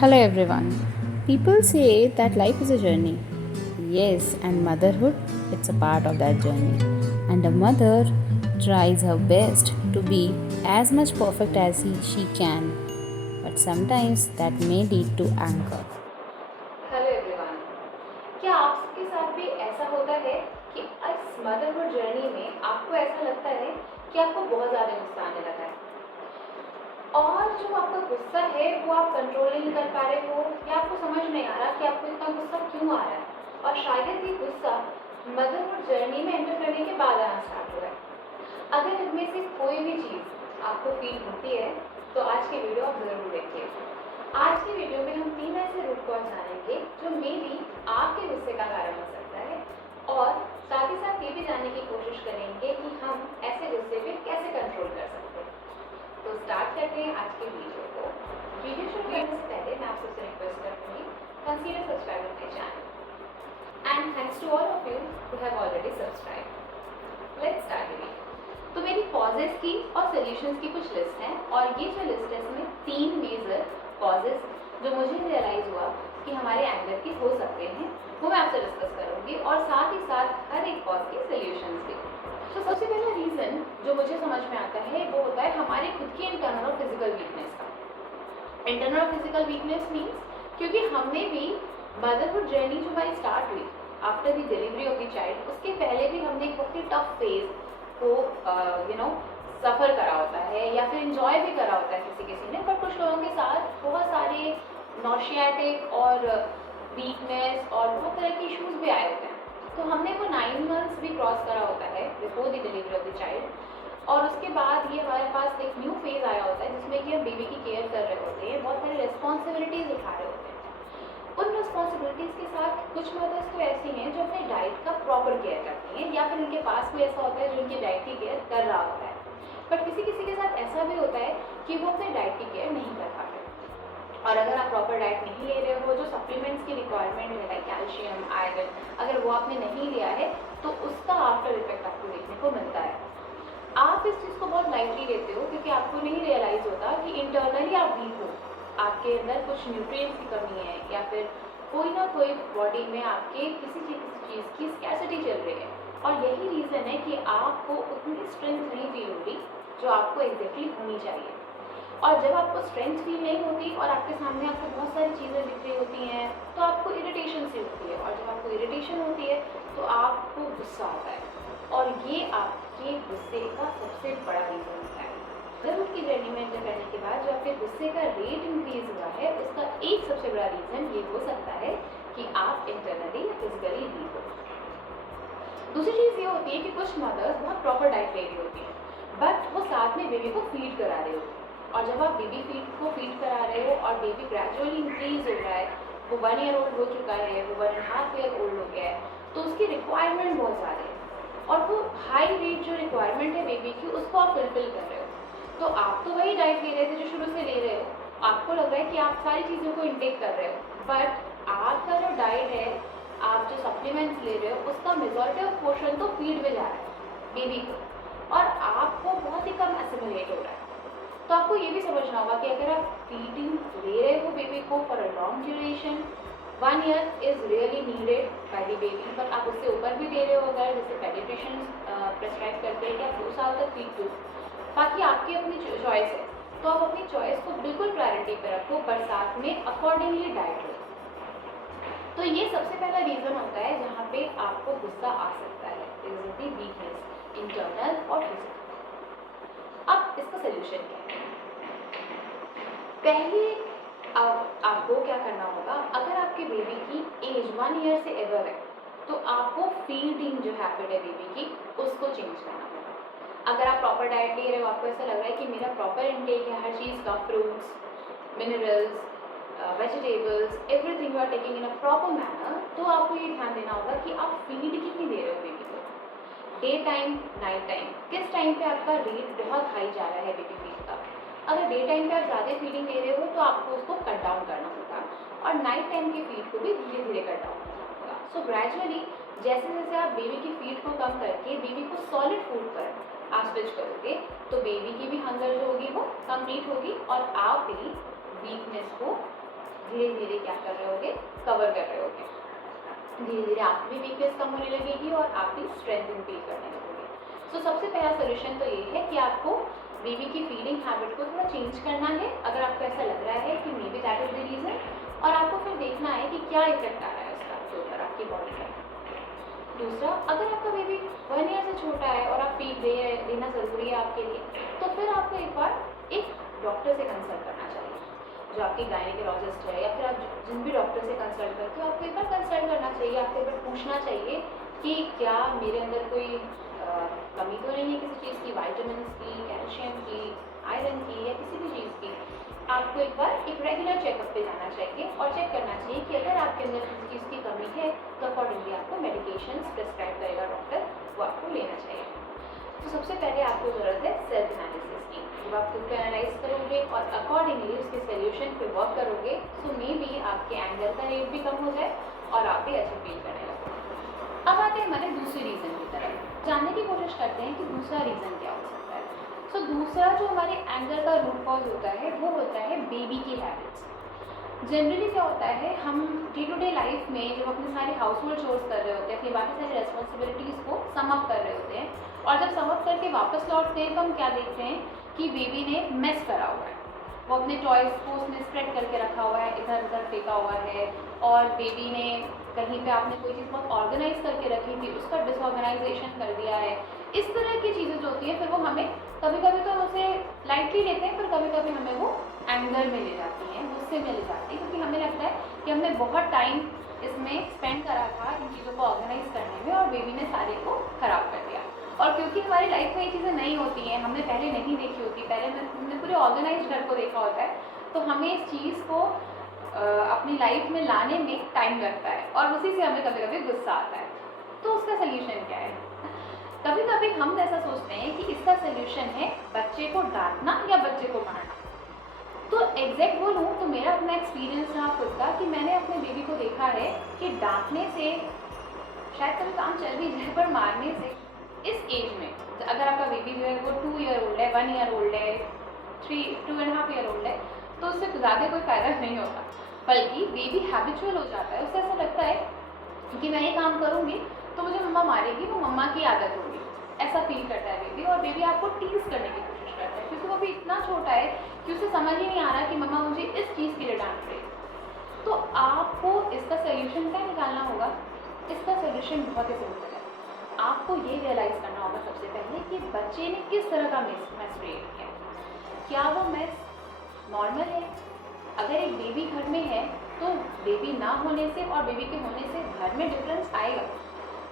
Hello everyone. People say that life is a journey. Yes, and motherhood, it's a part of that journey. And a mother tries her best to be as much perfect as she can. But sometimes that may lead to anger. Hello everyone. क्या आपके साथ भी ऐसा होता है कि इस motherhood journey में आपको ऐसा लगता है कि आपको बहुत ज़्यादा गुस्सा आने लगा है और जो आपका गुस्सा है वो आप कंट्रोल नहीं कर पा रहे हो या आपको समझ नहीं आ रहा कि आपको इतना गुस्सा क्यों आ रहा है और शायद ये गुस्सा मदरहुड जर्नी में एंटर करने के बाद आना स्टार्ट हुआ है। अगर इनमें से कोई भी चीज़ आपको फील होती है तो आज की वीडियो आप ज़रूर देखिए। आज की वीडियो में हम 3 ऐसे रूट कॉज जानेंगे जो मे बी आपके गुस्से का कारण हो सकता है और साथ ही साथ ये भी जानने की कोशिश करेंगे कि हम ऐसे गुस्से पे कैसे कंट्रोल कर सकते हैं। तो स्टार्ट करते हैं आज के वीडियो को। वीडियो शुरू करने से पहले मैं आप सबसे रिक्वेस्ट करूँगी consider subscribe my channel and thanks to all of you who have already subscribe. Let's start the video. तो मेरी कॉजेज़ की और सॉल्यूशंस की कुछ लिस्ट है और ये जो लिस्ट है इसमें 3 मेजर कॉजेज़ जो मुझे रियलाइज़ हुआ कि हमारे एंगर के हो सकते हैं वो मैं आपसे डिस्कस करूँगी और साथ ही साथ हर एक कॉज के सॉल्यूशंस भी। तो सबसे पहला रीज़न जो मुझे समझ में आता है वो होता है हमारे खुद की इंटरनल और फिजिकल वीकनेस का। इंटरनल और फिजिकल वीकनेस मीन्स क्योंकि हमने भी मदरहुड जर्नी जो हमारी स्टार्ट हुई after the delivery of the child उसके पहले भी हमने एक बहुत ही टफ फेज को सफ़र करा होता है या फिर इंजॉय भी करा होता है किसी किसी ने, पर कुछ लोगों के साथ बहुत सारे नॉशियाटिक और वीकनेस और बहुत तरह के इश्यूज भी आए होते हैं। तो हमने वो 9 मंथ्स भी क्रॉस करा होता है before the delivery of the child और उसके बाद ये हमारे पास एक न्यू फेज़ आया होता है जिसमें कि हम बेबी की केयर कर रहे होते हैं, बहुत सारी रिस्पॉन्सिबिलिटीज़ उठा रहे होते हैं। उन रिस्पॉन्सिबिलिटीज़ के साथ कुछ मदर्स तो ऐसी हैं जो अपने डाइट का प्रॉपर केयर करती हैं या फिर उनके पास कोई ऐसा होता है जो उनकी डाइट की केयर कर रहा होता है, बट किसी किसी के साथ ऐसा भी होता है कि वो अपने डाइट की केयर नहीं कर पाते। और अगर आप प्रॉपर डाइट नहीं ले रहे हो, जो सप्लीमेंट्स की रिक्वायरमेंट है लाइक कैल्शियम, आयरन, अगर वो आपने नहीं लिया है तो उसका आफ्टर इफेक्ट आपको देखने को मिलता है। आप इस चीज़ को बहुत लाइटली लेते हो क्योंकि आपको नहीं रियलाइज़ होता कि इंटरनली आप वीक हो, आपके अंदर कुछ न्यूट्रिएंट्स की कमी है या फिर कोई ना कोई बॉडी में आपके किसी चीज़ की स्कैसिटी चल रही है और यही रीज़न है कि आपको उतनी स्ट्रेंथ नहीं फील होती जो आपको एग्जैक्टली होनी चाहिए। और जब आपको स्ट्रेंथ फील नहीं होती और आपके सामने आपको बहुत सारी चीज़ें दिख रही होती हैं तो आपको इरिटेशन सी होती है और जब आपको इरिटेशन होती है तो आपको गुस्सा आता है और ये आपके गुस्से का सबसे बड़ा रीज़न होता है। मदरहुड की जर्नी में एंटर करने के बाद जो आपके गुस्से का रेट इंक्रीज हुआ है उसका एक सबसे बड़ा रीज़न ये हो सकता है कि आप इंटरनली या फिजिकली वीक हो। दूसरी चीज़ ये होती है कि कुछ मदर्स बहुत प्रॉपर डाइट ले रही होती हैं बट वो साथ में बेबी को फीड करा रहे होती हैं और जब आप बेबी को फीड करा रहे हो और बेबी ग्रेजुअली इंक्रीज हो रहा है, वो 1 ईयर ओल्ड हो चुका है, वो 1.5 ईयर ओल्ड हो गया है, तो उसकी रिक्वायरमेंट बहुत ज़्यादा है और वो हाई रेट जो रिक्वायरमेंट है बेबी की उसको आप फुलफिल कर रहे हो। तो आप तो वही डाइट ले रहे थे जो शुरू से ले रहे हो, आपको लग रहा है कि आप सारी चीज़ों को इंटेक कर रहे हो, बट आपका जो डाइट है, आप जो सप्लीमेंट्स ले रहे हो उसका मेजॉरिटी ऑफ पोर्शन तो फीड में जा रहा है बेबी को और आपको बहुत ही कम एसिमुलेट हो रहा है। तो आपको ये भी समझना होगा कि अगर आप फीडिंग ले रहे हो बेबी को for a long duration, 1 year is really needed by the baby, पर आप उससे ऊपर भी दे रहे हो अगर जैसे पेडिट्रिशियन प्रेस्क्राइब करते हैं कि आप 2 साल तक फीड दो, बाकी आपकी अपनी चॉइस है। तो आप अपनी चॉइस को बिल्कुल प्रायोरिटी पर रखो पर साथ में अकॉर्डिंगली डाइट लो। तो ये सबसे पहला रीज़न होता है जहाँ पे आपको गुस्सा आ सकता है, इज द वीकनेस इंटरनल और फिजिकल। अब इसका सोल्यूशन क्या है? पहले आपको क्या करना होगा, अगर आपके बेबी की एज 1 ईयर से एवर है तो आपको फीडिंग जो हैबिट है बेबी की उसको चेंज करना होगा। अगर आप प्रॉपर डाइट ले रहे हो, आपको ऐसा लग रहा है कि मेरा प्रॉपर इनटेक है हर चीज़ का, fruits, minerals, vegetables, everything you are taking in a proper manner, तो आपको ये ध्यान देना होगा कि आप फीड कितनी दे रहे हो बेबी को, डे टाइम, नाइट टाइम, किस टाइम पे आपका रेट बहुत हाई जा रहा है बेबी फीड का। अगर डे टाइम पे आप ज़्यादा फीडिंग दे रहे हो तो आपको उसको कट डाउन करना होगा और नाइट टाइम की फीड को भी धीरे धीरे कट डाउन करना होगा। सो ग्रेजुअली जैसे जैसे आप बेबी की फीड को कम करके बेबी को सॉलिड फूड पर आप स्विच करोगे तो बेबी की भी हंगर जो होगी वो कंप्लीट होगी और आप भी वीकनेस को धीरे धीरे क्या कर रहे होगे, कवर कर रहे होगे। धीरे धीरे आपकी भी वीकनेस कम होने लगेगी और आप भी स्ट्रेंथ फील करने लगोगे। तो सबसे पहला सोल्यूशन तो ये है कि आपको बेबी की फीडिंग हैबिट को थोड़ा चेंज करना है, अगर आपको ऐसा लग रहा है कि may be that is the reason, और आपको फिर देखना है कि क्या इफेक्ट आ रहा है उसका आपके ऊपर, आपकी बॉडी पर। दूसरा, अगर आपका बेबी 1 ईयर से छोटा है और आप फीड देना ज़रूरी है आपके लिए, तो फिर आपको एक बार एक डॉक्टर से कंसल्ट करना चाहिए, जो आपकी गायनेकोलॉजिस्ट है, या फिर आप जिन भी डॉक्टर से कंसल्ट करते हो आपको एक बार कंसल्ट करना चाहिए। आपको एक बार पूछना चाहिए कि क्या मेरे अंदर कोई कमी तो नहीं है किसी चीज़ की, वाइटामिन की, कैल्शियम की, आयरन की, या किसी भी चीज़ की। आपको एक बार एक रेगुलर चेकअप पे जाना चाहिए और चेक करना चाहिए कि अगर आपके अंदर किसी चीज़ की कमी है तो अकॉर्डिंगली आपको मेडिकेशन प्रिस्क्राइब करेगा डॉक्टर, वो आपको लेना चाहिए। तो सबसे पहले आपको ज़रूरत है सेल्फ एनालिसिस की। जब आप खुद को एनालाइज करोगे और अकॉर्डिंगली उसके सोल्यूशन पे वर्क करोगे, सो मे बी आपके एंगर का रेट भी कम हो जाए और आप भी अच्छा फील करने लगो। अब आते हैं हमारे दूसरे रीज़न की तरफ, जानने की कोशिश करते हैं कि दूसरा रीज़न क्या हो सकता है। सो दूसरा जो हमारे एंगर का रूट कॉज होता है वो होता है बेबी की हैबिट्स। जनरली क्या होता है, हम डे टू डे लाइफ में जब अपने सारे हाउस होल्ड चोर्स कर रहे होते हैं, अपनी बाकी सारी रेस्पॉन्सिबिलिटीज़ को सम अप कर रहे होते हैं, और जब सम अप करके वापस लौटते हैं तो हम क्या देखते हैं कि बेबी ने मेस करा हुआ है, वो अपने टॉयज़ को उसने स्प्रेड करके रखा हुआ है, इधर उधर फेंका हुआ है, और बेबी ने कहीं पे आपने कोई चीज़ बहुत ऑर्गेनाइज करके रखी थी उसका डिसऑर्गेनाइजेशन कर दिया है। इस तरह की चीज़ें जो होती हैं फिर वो हमें कभी कभी तो हम उसे लाइटली लेते हैं, पर कभी कभी हमें वो एंगर में ले जाती हैं, गुस्से में ले जाती है, क्योंकि हमें लगता है कि हमने बहुत टाइम इसमें स्पेंड करा था इन चीज़ों को ऑर्गेनाइज करने में और बेबी ने सारे को ख़राब कर दिया। और क्योंकि हमारी लाइफ में ये चीज़ें नहीं होती हैं, हमने पहले नहीं देखी होती, पहले हमने पूरे ऑर्गेनाइज घर को देखा होता है, तो हमें इस चीज़ को अपनी लाइफ में लाने में टाइम लगता है और उसी से हमें कभी कभी गुस्सा आता है। तो उसका सल्यूशन क्या है? कभी कभी हम ऐसा सोचते हैं कि इसका सल्यूशन है बच्चे को डांटना या बच्चे को मारना। तो एग्जैक्ट बोलूँ तो मेरा अपना एक्सपीरियंस रहा खुद का कि मैंने अपने बेबी को देखा है कि डांटने से शायद कभी काम चल भी जाए, पर मारने से इस एज में, अगर आपका बेबी जो है वो 2 ईयर ओल्ड है, 1 ईयर ओल्ड है, 2.5 ईयर ओल्ड है, तो उससे ज़्यादा कोई फ़ायदा नहीं होता, बल्कि बेबी हैबिचुअल हो जाता है। उसे ऐसा लगता है कि मैं ये काम करूँगी तो मुझे मम्मा मारेगी, वो मम्मा की आदत होगी, ऐसा फील करता है बेबी। और बेबी आपको टीज करने की कोशिश करता है, क्योंकि वो भी इतना छोटा है कि उसे समझ ही नहीं आ रहा कि मम्मा मुझे इस चीज़ के लिए डांट रही है। तो आपको इसका सोल्यूशन क्या निकालना होगा? इसका सोल्यूशन बहुत ही सिंपल है। आपको ये रियलाइज़ करना होगा सबसे पहले कि बच्चे ने किस तरह का मैस क्रिएट किया। क्या वो मैस नॉर्मल है? अगर एक बेबी घर में है तो बेबी ना होने से और बेबी के होने से घर में डिफरेंस आएगा।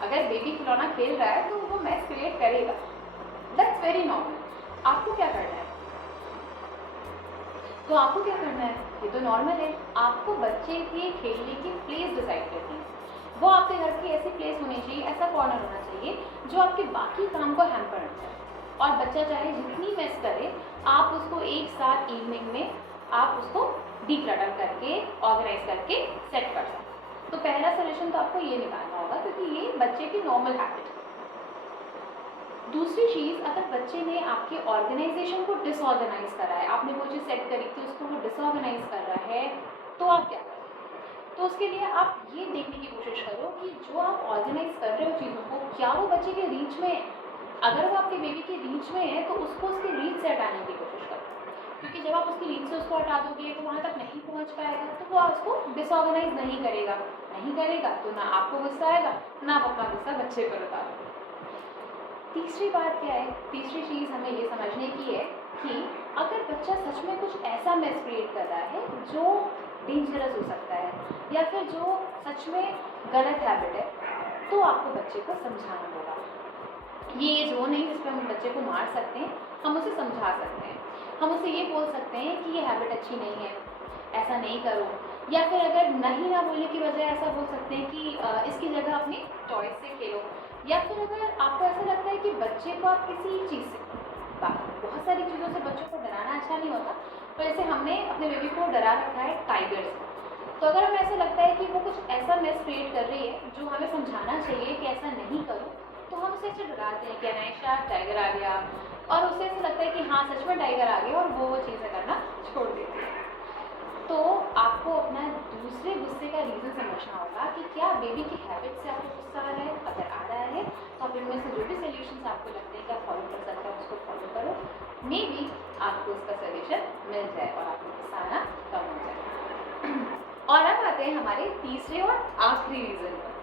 अगर बेबी खिलौना खेल रहा है तो वो मैस क्रिएट करेगा, दैट्स वेरी नॉर्मल। आपको क्या करना है? तो आपको क्या करना है, ये तो नॉर्मल है। आपको बच्चे के खेलने की प्लेस डिसाइड करनी है। वो आपके घर की ऐसी प्लेस होनी चाहिए, ऐसा कॉर्नर होना चाहिए जो आपके बाकी काम को हैम्पर ना करे, और बच्चा चाहे जितनी मैस करे आप उसको एक साथ इवनिंग में आप उसको डीक्लटर करके ऑर्गेनाइज करके सेट कर सकते। तो पहला सोल्यूशन तो आपको ये निकालना होगा, क्योंकि ये बच्चे की नॉर्मल हैबिट है। दूसरी चीज़, अगर बच्चे ने आपके ऑर्गेनाइजेशन को डिसऑर्गेनाइज करा है, आपने वो चीज़ सेट करी थी उसको वो डिसऑर्गेनाइज कर रहा है, तो आप क्या करें? तो उसके लिए आप ये देखने की कोशिश करो कि जो आप ऑर्गेनाइज कर रहे हो चीज़ों को, क्या वो बच्चे के रीच में है। अगर वो आपके बेबी के रीच में है तो उसको उसके रीच से हटाने की कोशिश करो, क्योंकि जब आप उसकी रीच से उसको हटा दोगे तो वहाँ तक नहीं पहुँच पाएगा, तो वो उसको डिसऑर्गेनाइज नहीं करेगा तो ना आपको गुस्सा आएगा, ना आप अपना गुस्सा बच्चे पर उतारोगे। तीसरी बात क्या है? तीसरी चीज़ हमें ये समझने की है कि अगर बच्चा सच में कुछ ऐसा मैस क्रिएट कर रहा है जो डेंजरस हो सकता है या फिर जो सच में गलत हैबिट है, तो आपको बच्चे को समझाना होगा। ये एज वो नहीं जिस पर हम बच्चे को मार सकते हैं, हम उसे समझा सकते हैं। हम उसे ये बोल सकते हैं कि ये हैबिट अच्छी नहीं है, ऐसा नहीं करो, या फिर अगर नहीं ना बोलने की बजाय ऐसा बोल सकते हैं कि इसकी जगह अपने टॉयज से खेलो। या फिर अगर आपको ऐसा लगता है कि बच्चे को आप किसी चीज़ से, बहुत सारी चीज़ों से बच्चों को डराना अच्छा नहीं होता, पर जैसे हमने अपने बेबी को डरा रखा है टाइगर से, तो अगर हमें ऐसा लगता है कि वो कुछ ऐसा मैस क्रिएट कर रही है जो हमें समझाना चाहिए कि ऐसा नहीं करो, तो हम उसे ऐसे डराते हैं कि अनायशा टाइगर आ गया, और उसे ऐसा लगता है कि हाँ सच में टाइगर आ गया, और वो चीज़ें करना छोड़ देती है। तो आपको आपको अपना दूसरे गुस्से का रीज़न समझना होगा कि क्या बेबी की हैबिट से आपको गुस्सा आ रहा है। अगर आ रहा है तो आप इनमें से जो भी सोल्यूशंस आपको लगते हैं कि आप फॉलो कर सकते हैं उसको फॉलो करो। मे बी आपको उसका सोल्यूशन मिल जाए और आपको गुस्सा आना कम हो जाए। और अब आते हैं हमारे तीसरे और आखिरी रीज़न पर,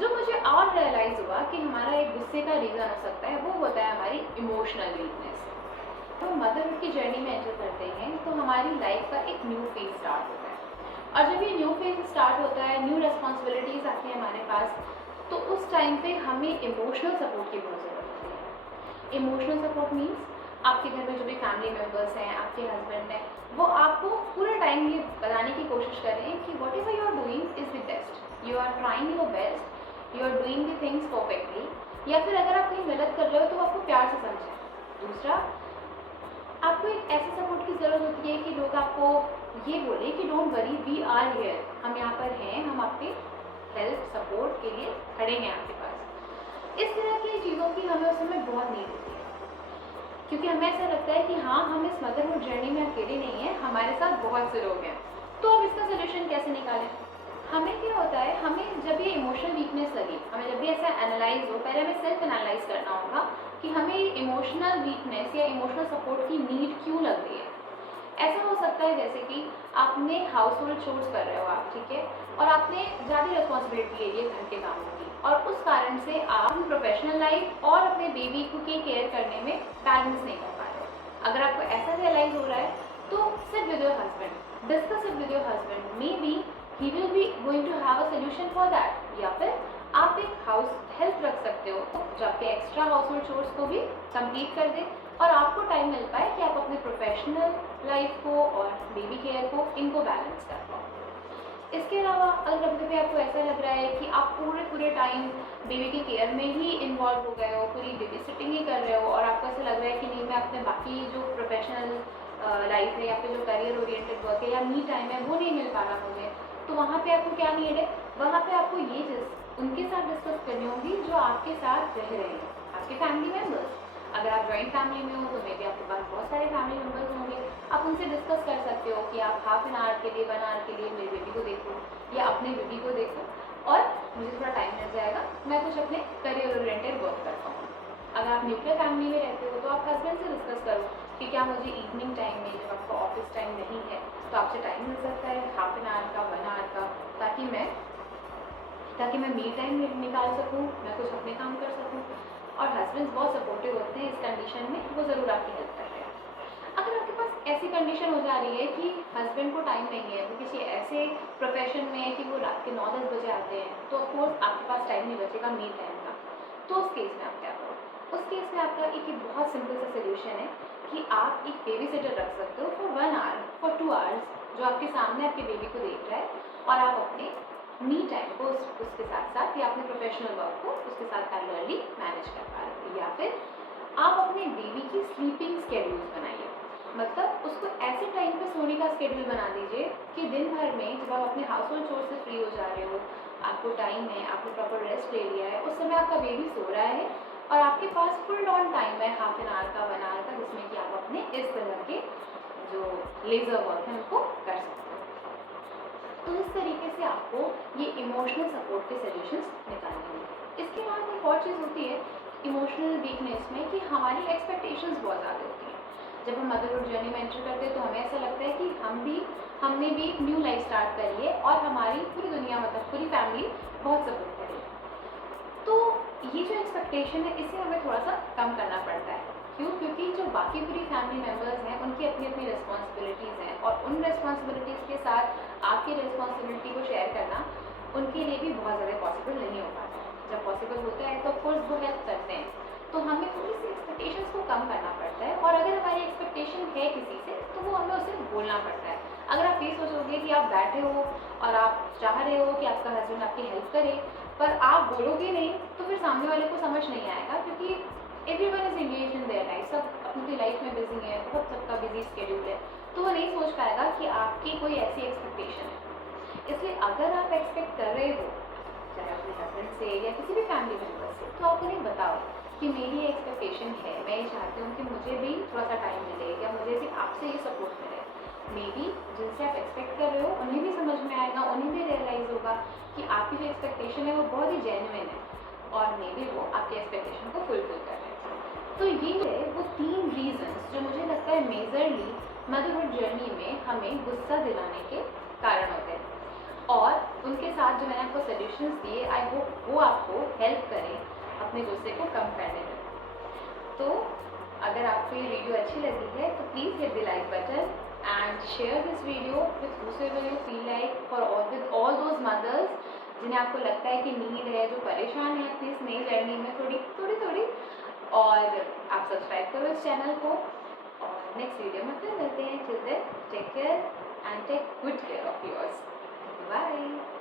जो मुझे और रियलाइज़ हुआ कि हमारा एक गुस्से का रीज़न हो सकता है, वो होता है हमारी इमोशनल वीकनेस। तो मदरहुड की जर्नी में एंटर करते हैं तो हमारी लाइफ का एक न्यू फेज स्टार्ट होता है, और जब ये न्यू फेज स्टार्ट होता है, न्यू रिस्पॉन्सिबिलिटीज़ आती हैं हमारे पास, तो उस टाइम पे हमें इमोशनल सपोर्ट की बहुत ज़रूरत होती है। इमोशनल सपोर्ट मीन्स आपके घर में जो भी फैमिली मेम्बर्स हैं, आपके हस्बैंड हैं, वो आपको पूरा टाइम ये बताने की कोशिश कर रहे हैं कि whatever you are doing is the best, you are trying your best, you are doing the things perfectly. या फिर अगर आप कहीं गलत कर रहे हो तो आपको प्यार से समझें। दूसरा, आपको एक ऐसे सपोर्ट की ज़रूरत होती है कि लोग आपको ये बोले कि don't worry, we are here, हम यहाँ पर हैं, हम आपके हेल्प सपोर्ट के लिए खड़े हैं आपके पास। इस तरह की चीज़ों की हमें उस समय बहुत नीड होती है, क्योंकि हमें ऐसा लगता है कि हाँ, हम इस मदरहुड जर्नी में अकेले नहीं हैं, हमारे साथ बहुत से लोग हैं। तो अब इसका सोल्यूशन कैसे निकालें? हमें क्या होता है, हमें जब ये इमोशनल वीकनेस लगी, हमें जब भी ऐसा एनालाइज हो, पहले हमें सेल्फ एनालाइज करना होगा कि हमें इमोशनल वीकनेस या इमोशनल सपोर्ट की नीड क्यों लग रही है। ऐसा हो सकता है जैसे कि आपने हाउस होल्ड चोर्स कर रहे हो आप, ठीक है, और आपने ज़्यादा रिस्पॉन्सिबिलिटी ले ली है घर के कामों की, और उस कारण से आप प्रोफेशनल लाइफ और अपने बेबी को के केयर करने में बैलेंस नहीं कर पा रहे हो। अगर आपको ऐसा रियलाइज़ हो रहा है तो sit with your husband, discuss it with your husband, maybe he will be going to have a solution for that. या फिर आप एक हाउस हेल्प रख सकते हो जो आपके एक्स्ट्रा हाउस होल्ड चोर्स को भी कंप्लीट कर दे और आपको टाइम मिल पाए कि आप अपने प्रोफेशनल लाइफ को और बेबी केयर को इनको बैलेंस कर पाओ। इसके अलावा अगर कभी आपको ऐसा लग रहा है कि आप पूरे टाइम बेबी की केयर में ही इन्वॉल्व हो गए हो, पूरी बेबी सिटिंग ही कर रहे हो, और आपको ऐसा लग रहा है कि नहीं, मैं अपने बाकी जो प्रोफेशनल लाइफ है या फिर जो करियर ओरिएंटेड वर्क है या मी टाइम है वो नहीं मिल पा रहा मुझे, तो वहाँ पे आपको क्या नीड है, वहाँ पे आपको ये चीज़ उनके साथ डिस्कस करनी होगी जो आपके साथ रह रहे हैं, आपके फैमिली मेम्बर्स। अगर आप जॉइंट फैमिली में हो तो मे बी आपके पास बहुत सारे फैमिली मेम्बर्स होंगे, आप उनसे डिस्कस कर सकते हो कि आप हाफ एन आवर के लिए, 1 आवर के लिए मेरी बेबी को देखो या अपने बेबी को देखो, और मुझे थोड़ा टाइम मिल जाएगा, मैं कुछ अपने करियर ओरिएंटेड वर्क कर पाऊँ। अगर आप न्यूक्लियर फैमिली में रहते हो तो आप हस्बैंड से डिस्कस करो कि क्या मुझे इवनिंग टाइम में, जब आपको ऑफिस टाइम नहीं है, तो आपसे टाइम मिल सकता है हाफ एन आवर का, 1 आवर का, ताकि मैं मी टाइम निकाल सकूँ, मैं कुछ अपने काम कर सकूँ। और हस्बैंड्स बहुत सपोर्टिव होते हैं इस कंडीशन में, वो ज़रूर आपकी हेल्प कर रहे हैं। अगर आपके पास ऐसी कंडीशन हो जा रही है कि हस्बैंड को टाइम नहीं है, वो किसी ऐसे प्रोफेशन में है कि वो रात के 9-10 बजे आते हैं, तो ऑफकोर्स आपके पास टाइम नहीं बचेगा मी टाइम का। तो उस केस में आप क्या करो? उस केस में आपका एक बहुत सिंपल सा सोल्यूशन है कि आप एक बेबी सिटर रख सकते हो फॉर 1 आवर, फॉर 2 आवर्स, जो आपके सामने आपके बेबी को देख रहा है, और आप अपने मी टाइम को उसके साथ साथ या अपने प्रोफेशनल वर्क को उसके साथ पैरेलली मैनेज कर पा रहे हो। या फिर आप अपने बेबी की स्लीपिंग स्केड्यूल्स बनाइए, मतलब उसको ऐसे टाइम पे सोने का स्केड्यूल बना दीजिए कि दिन भर में जब आप अपने हाउस होल्ड चोर से फ्री हो जा रहे हो, आपको टाइम है, आपने प्रॉपर रेस्ट ले लिया है, उस समय आपका बेबी सो रहा है और आपके पास फुल ऑन टाइम है, हाफ एन आवर का, 1 आवर का, जिसमें कि आप अपने इस तरह के जो लेज़र वर्क है उनको कर सकते हो। तो इस तरीके से आपको ये इमोशनल सपोर्ट के सॉल्यूशंस निकालने होंगे। इसके बाद एक और चीज़ होती है इमोशनल वीकनेस में कि हमारी एक्सपेक्टेशंस बहुत ज़्यादा होती हैं। जब हम मदरहुड जर्नी में एंटर करते हैं तो हमें ऐसा लगता है कि हमने भी एक न्यू लाइफ स्टार्ट करी है और हमारी पूरी दुनिया, मतलब पूरी फैमिली बहुत सपोर्ट करी है। तो ये जो एक्सपेक्टेशन है इसे हमें थोड़ा सा कम करना पड़ता है। क्यों? क्योंकि जो बाकी पूरी फैमिली मेम्बर्स हैं उनकी अपनी अपनी रिस्पॉन्सिबिलिटीज़ हैं, और उन रिस्पॉन्सिबिलिटीज़ के साथ आपकी रिस्पॉन्सिबिलिटी को शेयर करना उनके लिए भी बहुत ज़्यादा पॉसिबल नहीं हो पाता है। जब पॉसिबल होता है तो ऑफकोर्स वो हेल्प करते हैं, तो हमें थोड़ी सी एक्सपेक्टेशंस को कम करना पड़ता है। और अगर हमारी एक्सपेक्टेशन है किसी से तो वो हमें उसे बोलना पड़ता है। अगर आप ये सोचोगे कि आप बैठे हो और आप चाह रहे हो कि आपका हस्बैंड आपकी हेल्प करे, पर आप बोलोगे नहीं, तो फिर सामने वाले को समझ नहीं आएगा, क्योंकि everyone is engage in their life, सब अपनी लाइफ में बिजी है, बहुत सबका बिजी स्केड्यूल है, तो वो नहीं सोच पाएगा कि आपकी कोई ऐसी एक्सपेक्टेशन है। इसलिए अगर आप एक्सपेक्ट कर रहे हो, चाहे अपने हस्बैंड से या किसी भी फैमिली मेम्बर से, तो आप उन्हें बताओ कि मेरी एक्सपेक्टेशन है, मैं ये चाहती हूँ कि मुझे भी थोड़ा सा टाइम मिले या मुझे भी आपसे ये सपोर्ट मिले। मे बी जिनसे आप एक्सपेक्ट कर रहे हो उन्हें भी समझ में आएगा, उन्हें भी रियलाइज़ होगा कि आपकी जो एक्सपेक्टेशन है वो बहुत ही जेन्युइन है और मे बी वो आपकी एक्सपेक्टेशन को फुलफिल कर रहे हैं। तो ये है वो 3 रीजंस जो मुझे लगता है मेजरली मदरहुड जर्नी में हमें गुस्सा दिलाने के कारण होते हैं और उनके साथ जो मैंने आपको सजेशंस दिए, आई होप वो आपको हेल्प करें अपने गुस्से को कम करने में। तो अगर आपको ये वीडियो अच्छी लगी है तो please hit the like button and share this video with whosoever you feel like, for all with all those mothers जिन्हें आपको लगता है कि नीड है, जो परेशान है अपनी इस नई जर्नी में थोड़ी। और आप सब्सक्राइब करो इस चैनल को और नेक्स्ट वीडियो में फिर मिलते हैं। Till then take care and take good care of yours. Bye.